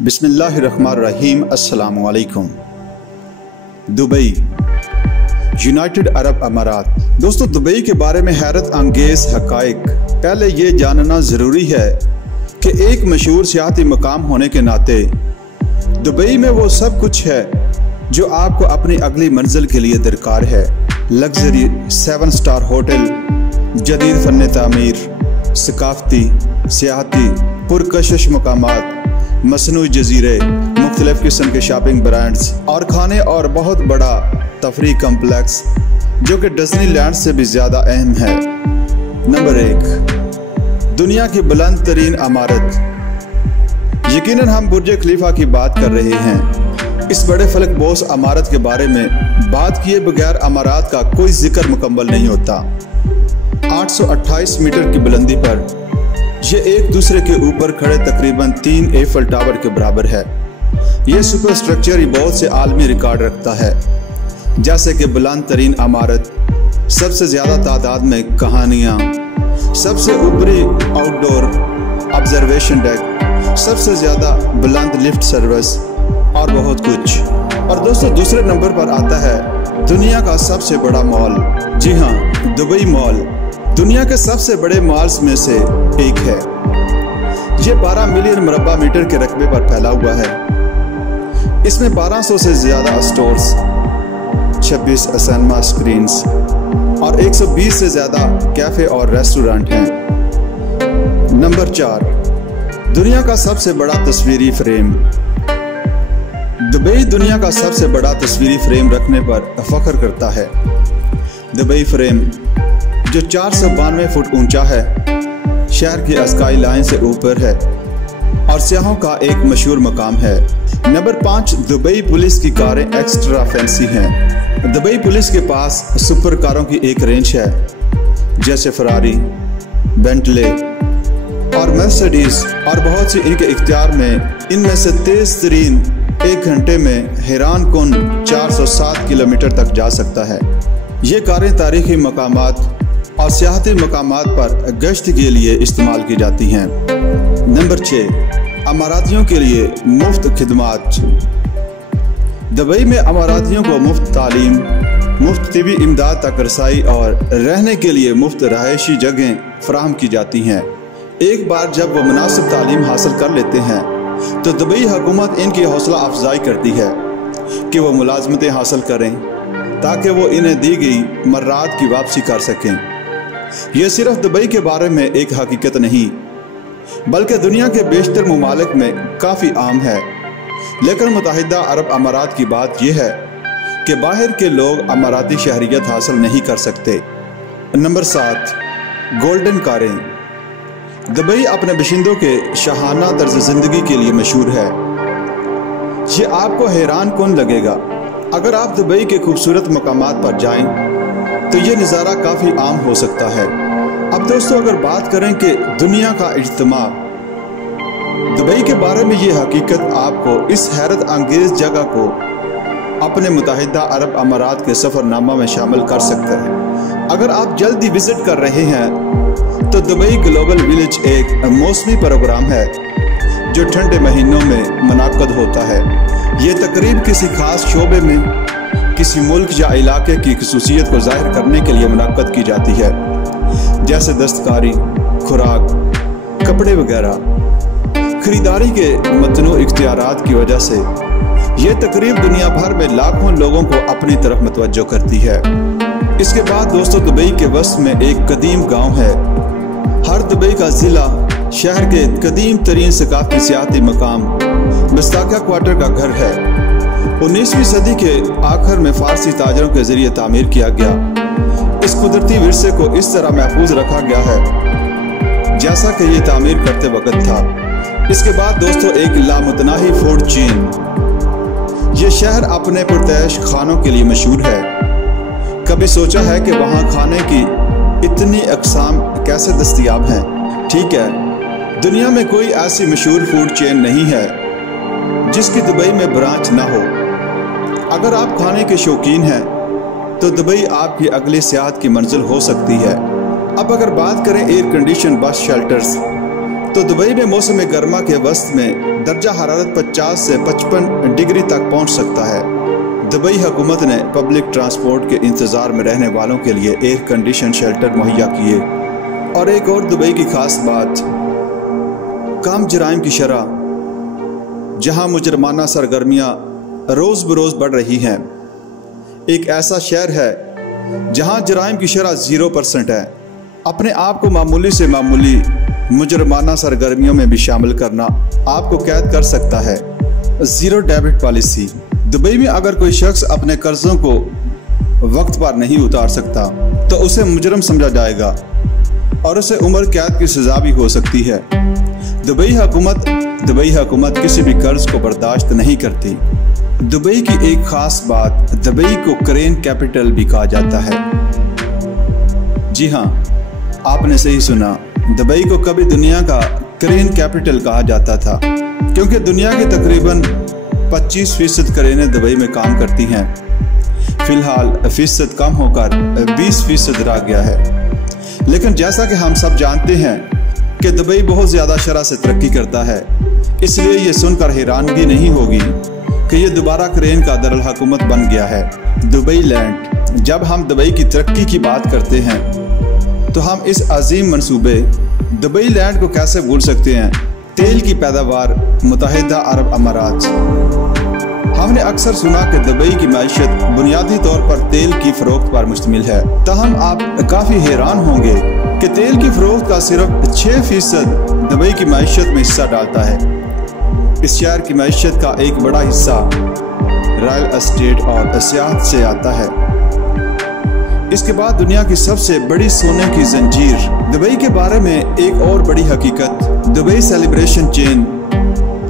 बिस्मिल्लाहिर्रहमानिर्रहीम। अस्सलामु अलैकुम। दुबई, यूनाइटेड अरब अमारात। दोस्तों, दुबई के बारे में हैरत अंगेज हकाइक। पहले ये जानना ज़रूरी है कि एक मशहूर सियाहती मकाम होने के नाते दुबई में वो सब कुछ है जो आपको अपनी अगली मंजिल के लिए दरकार है। लग्जरी 7 स्टार होटल, जदीद फ़न तामीर, सकाफ़ती, सियाहती, पुरकशिश मकामात, मसनूई जजीरे, मुख्तलिफ किस्म के शॉपिंग ब्रांड्स और खाने और बहुत बड़ा तफरीह कम्प्लेक्स जो कि डिज्नीलैंड से भी ज़्यादा अहम है। नंबर 1, दुनिया की बुलंद तरीन इमारत। यकीनन हम बुर्ज खलीफा की बात कर रहे हैं। इस बड़े फलक बोस इमारत के बारे में बात किए बगैर इमारत का कोई जिक्र मुकम्मल नहीं होता। 828 मीटर की बुलंदी पर यह एक दूसरे के ऊपर खड़े तकरीबन 3 एफल टावर के बराबर है। यह सुपर स्ट्रक्चर बहुत से आलमी रिकॉर्ड रखता है, जैसे कि बुलंद तरीन इमारत, सबसे ज़्यादा तादाद में कहानियाँ, सबसे ऊपरी आउटडोर ऑब्जर्वेशन डेक, सबसे ज़्यादा बुलंद लिफ्ट सर्विस और बहुत कुछ। और दोस्तों, दूसरे नंबर पर आता है दुनिया का सबसे बड़ा मॉल। जी हाँ, दुबई मॉल दुनिया के सबसे बड़े मॉल्स में से एक है। ये 12 मिलियन मुरब्बा मीटर के रकबे पर फैला हुआ है। इसमें 1200 से ज़्यादा स्टोर्स, 26 सिनेमा स्क्रीन्स और 120 से ज़्यादा कैफ़े और रेस्टोरेंट हैं। नंबर 4, दुनिया का सबसे बड़ा तस्वीरी फ्रेम। दुबई दुनिया का सबसे बड़ा तस्वीरी फ्रेम रखने पर फख्र करता है। दुबई फ्रेम जो 492 फुट ऊंचा है, शहर की स्काई लाइन से ऊपर है और सियाहों का एक मशहूर मकाम है। नंबर 5, दुबई पुलिस की कारें एक्स्ट्रा फैंसी हैं। दुबई पुलिस के पास सुपर कारों की एक रेंज है, जैसे फरारी, बेंटले और मर्सिडीज, और बहुत सी इनके इख्तियार में। इनमें से तेज तरीन 1 घंटे में हैरान कुन 407 किलोमीटर तक जा सकता है। ये कारें तारीखी मकामात और सियाहती मकामात पर गश्त के लिए इस्तेमाल की जाती हैं। नंबर 6, अमारातियों के लिए मुफ्त खिदमात। दुबई में अमारातियों को मुफ्त तालीम, मुफ्त तिबी इमदाद तक रसाई और रहने के लिए मुफ्त रहायशी जगहें फराहम की जाती हैं। एक बार जब वो मुनासिब तालीम हासिल कर लेते हैं तो दुबई हुकूमत इनकी हौसला अफजाई करती है कि वो मुलाजमतें हासिल करें ताकि वो इन्हें दी गई मर्रात की वापसी कर सकें। यह सिर्फ दुबई के बारे में एक हकीकत नहीं, बल्कि दुनिया के बेशतर ममालिक में काफ़ी आम है। लेकिन मुत्तहिदा अरब अमारात की बात यह है कि बाहर के लोग अमाराती शहरियत हासिल नहीं कर सकते। नंबर 7, गोल्डन कारें। दुबई अपने बशिंदों के शाहाना तर्ज ज़िंदगी के लिए मशहूर है। ये आपको हैरान कुन लगेगा। अगर आप दुबई के खूबसूरत मकामात पर जाएं तो ये नज़ारा काफ़ी आम हो सकता है। अब दोस्तों, अगर बात करें कि दुनिया का इज्तिमा, दुबई के बारे में ये हकीकत आपको इस हैरत अंगेज जगह को अपने मुत्तहिदा अरब अमारात के सफ़रनामा में शामिल कर सकता है। अगर आप जल्दी विज़िट कर रहे हैं तो दुबई ग्लोबल विलेज एक मौसमी प्रोग्राम है जो ठंडे महीनों में मुनाक़द होता है। ये तकरीब किसी खास शोबे में किसी मुल्क या इलाके की खसूसियत को ज़ाहिर करने के लिए मुनाक़द की जाती है, जैसे दस्तकारी, खुराक, कपड़े वगैरह। खरीदारी के मतनू इख्तियारात की वजह से ये तकरीब दुनिया भर में लाखों लोगों को अपनी तरफ मतवज्जो करती है। इसके बाद दोस्तों, दुबई के वस्त में एक कदीम गाँव है। हर दुबई का ज़िला शहर के कदीम तरीन सकाफ़ती सियाहती मकाम मस्ताकिया क्वार्टर का घर है। 19वीं सदी के आखिर में फ़ारसी ताजरों के ज़रिए तामीर किया गया। इस कुदरती विरसे को इस तरह महफूज रखा गया है जैसा कि ये तामीर करते वक्त था। इसके बाद दोस्तों, एक लामुतनाही फूड चेन। ये शहर अपने पुरतैश खानों के लिए मशहूर है। कभी सोचा है कि वहाँ खाने की इतनी अक़साम कैसे दस्तयाब हैं? ठीक है, दुनिया में कोई ऐसी मशहूर फूड चेन नहीं है जिसकी दुबई में ब्रांच ना हो। अगर आप खाने के शौकीन हैं तो दुबई आपकी अगली सियाहत की मंजिल हो सकती है। अब अगर बात करें एयर कंडीशन बस शेल्टर्स, तो दुबई में मौसम गर्मा के वस्त में दर्जा हरारत 50 से 55 डिग्री तक पहुंच सकता है। दुबई हुकूमत ने पब्लिक ट्रांसपोर्ट के इंतज़ार में रहने वालों के लिए एयर कंडीशन शेल्टर मुहैया किए। और एक और दुबई की खास बात, कम जराइम की शरह, जहां मुजरमाना सरगर्मियां रोज़ बरोज़ बढ़ रही हैं। एक ऐसा शहर है जहां जराइम की शरह 0% है। अपने आप को मामूली से मामूली मुजरमाना सरगर्मियों में भी शामिल करना आपको कैद कर सकता है। Zero debit policy. दुबई में अगर कोई शख्स अपने कर्जों को वक्त पर नहीं उतार सकता तो उसे मुजरम समझा जाएगा और उसे उम्र कैद की सज़ा भी हो सकती है। दुबई हुकूमत किसी भी कर्ज को बर्दाश्त नहीं करती। दुबई की एक खास बात, दुबई को क्रेन कैपिटल भी कहा जाता है। जी हाँ, आपने सही सुना, दुबई को कभी दुनिया का क्रेन कैपिटल कहा जाता था, क्योंकि दुनिया के तकरीबन 25% क्रेनें दुबई में काम करती हैं। फिलहाल फीसद कम होकर 20% रह गया है। लेकिन जैसा कि हम सब जानते हैं कि दुबई बहुत ज़्यादा शरह से तरक्की करता है, इसलिए ये सुनकर हैरानगी नहीं होगी कि ये दोबारा क्रेन का दरुल हुकूमत बन गया है। Dubai land. जब हम दुबई की तरक्की की बात करते हैं तो हम इस अजीम मंसूबे दुबई लैंड को कैसे भूल सकते हैं। तेल की पैदावार मुत्तहिदा अरब अमारात। हमने अक्सर सुना कि दुबई की मैशत बुनियादी तौर पर तेल की फरोख्त पर मुश्तमिल है। ताहम आप काफ़ी हैरान होंगे कि तेल की फरोख्त का सिर्फ 6% दुबई की मैशत में हिस्सा डालता है। इस शहर की मैशत का एक बड़ा हिस्सा रॉयल एस्टेट और सियाहत से आता है। इसके बाद दुनिया की सबसे बड़ी सोने की जंजीर। दुबई के बारे में एक और बड़ी हकीकत, दुबई सेलिब्रेशन चेन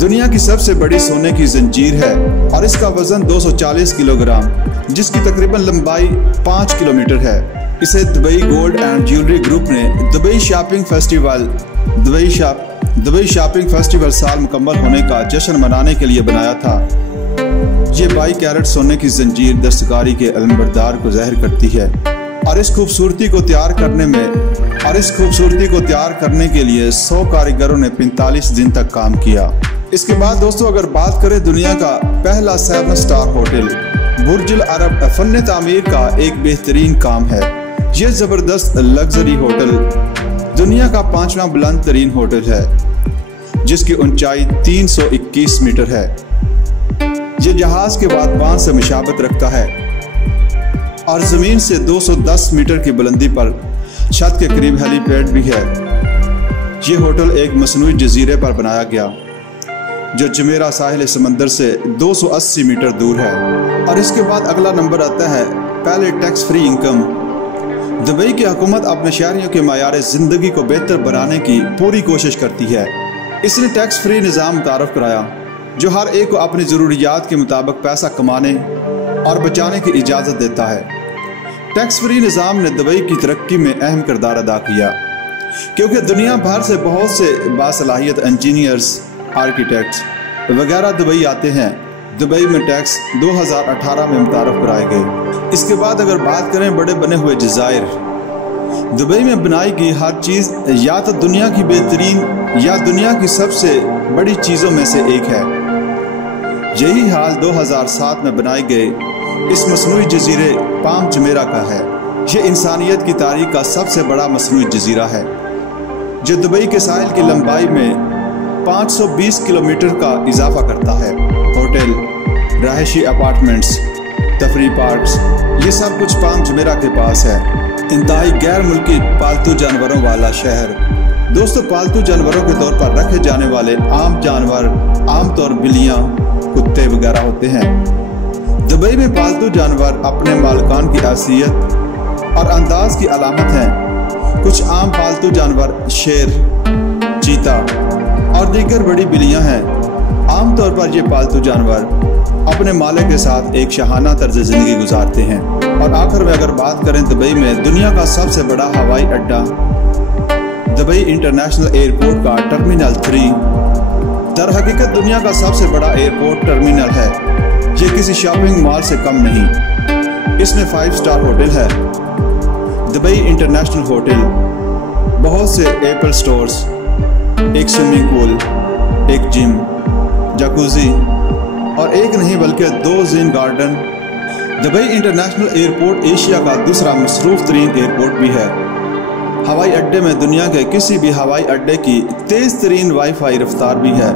दुनिया की सबसे बड़ी सोने की जंजीर है और इसका वजन 240 किलोग्राम, जिसकी तकरीबन लंबाई 5 किलोमीटर है। इसे Dubai gold and jewellery group ने दुबई शॉपिंग फेस्टिवल साल मुकम्मल होने का जश्न मनाने के लिए बनाया था। ये 22 कैरेट सोने की जंजीर दस्तकारी के अलमबरदार को ज़ाहिर करती है और इस खूबसूरती को तैयार करने के लिए 100 कारीगरों ने 45 दिन तक काम किया। इसके बाद दोस्तों, अगर बात करें दुनिया का पहला 7 स्टार होटल, बुर्ज अल अरब फन तामीर का एक बेहतरीन काम है। यह ज़बरदस्त लग्जरी होटल दुनिया का 5वां बुलंद तरीन होटल है, जिसकी ऊंचाई 321 मीटर है। यह जहाज के बागबान से मुशाबत रखता है और ज़मीन से 210 मीटर की बुलंदी पर छत के करीब हेलीपैड भी है। ये होटल एक मसनूई जजीरे पर बनाया गया जो जुमेरा साहिल समंदर से 280 मीटर दूर है। और इसके बाद अगला नंबर आता है पहले टैक्स फ्री इनकम। दुबई की हुकूमत अपने शहरियों के मायार ज़िंदगी को बेहतर बनाने की पूरी कोशिश करती है। इसने टैक्स फ्री निज़ाम मुतारफ़ कराया जो हर एक को अपनी ज़रूरियात के मुताबिक पैसा कमाने और बचाने की इजाज़त देता है। टैक्स फ्री निज़ाम ने दुबई की तरक्की में अहम किरदार अदा किया, क्योंकि दुनिया भर से बहुत से बासलाहियत इंजीनियर्स, आर्किटेक्ट्स वगैरह दुबई आते हैं। दुबई में टैक्स 2018 में मुतारफ़ कराए गए। इसके बाद अगर बात करें बड़े बने हुए जज़ायर, दुबई में बनाई गई हर चीज़ या तो दुनिया की बेहतरीन या दुनिया की सबसे बड़ी चीज़ों में से एक है। यही हाल 2007 में बनाए गए इस मसनूई जजीरे पाम जुमेरा का है। ये इंसानियत की तारीख का सबसे बड़ा मसनूई जजीरा है जो दुबई के साहिल की लंबाई में 520 किलोमीटर का इजाफा करता है। होटल, रहायशी अपार्टमेंट्स, तफरी पार्क्स, ये सब कुछ पाम जुमेरा के पास है। इंतहाई गैर मुल्की पालतू जानवरों वाला शहर। दोस्तों, पालतू जानवरों के तौर पर रखे जाने वाले आम जानवर आमतौर बिल्लियाँ, कुत्ते वगैरह होते हैं। दुबई में पालतू जानवर अपने मालिकान की हैसियत और अंदाज की अलामत हैं। कुछ आम पालतू जानवर शेर, चीता और दीगर बड़ी बिल्लियाँ हैं। आमतौर पर ये पालतू जानवर अपने मालिक के साथ एक शाहाना तर्ज ज़िंदगी गुजारते हैं। और आखिर में अगर बात करें दुबई में दुनिया का सबसे बड़ा हवाई अड्डा दुबई इंटरनेशनल एयरपोर्ट का टर्मिनल 3 दर हकीकत दुनिया का सबसे बड़ा एयरपोर्ट टर्मिनल है। ये किसी शॉपिंग मॉल से कम नहीं। इसमें 5 स्टार होटल है, दुबई इंटरनेशनल होटल, बहुत से एप्पल स्टोर्स, ایک سوئمنگ پول، ایک جم، جکوزی اور ایک نہیں بلکہ 2 zen garden. Dubai international airport Asia کا دوسرا مصروف ترین ایئرپورٹ بھی ہے۔ ہوائی اڈے میں دنیا کے کسی بھی ہوائی اڈے کی تیز ترین وائی فائی رفتار بھی ہے۔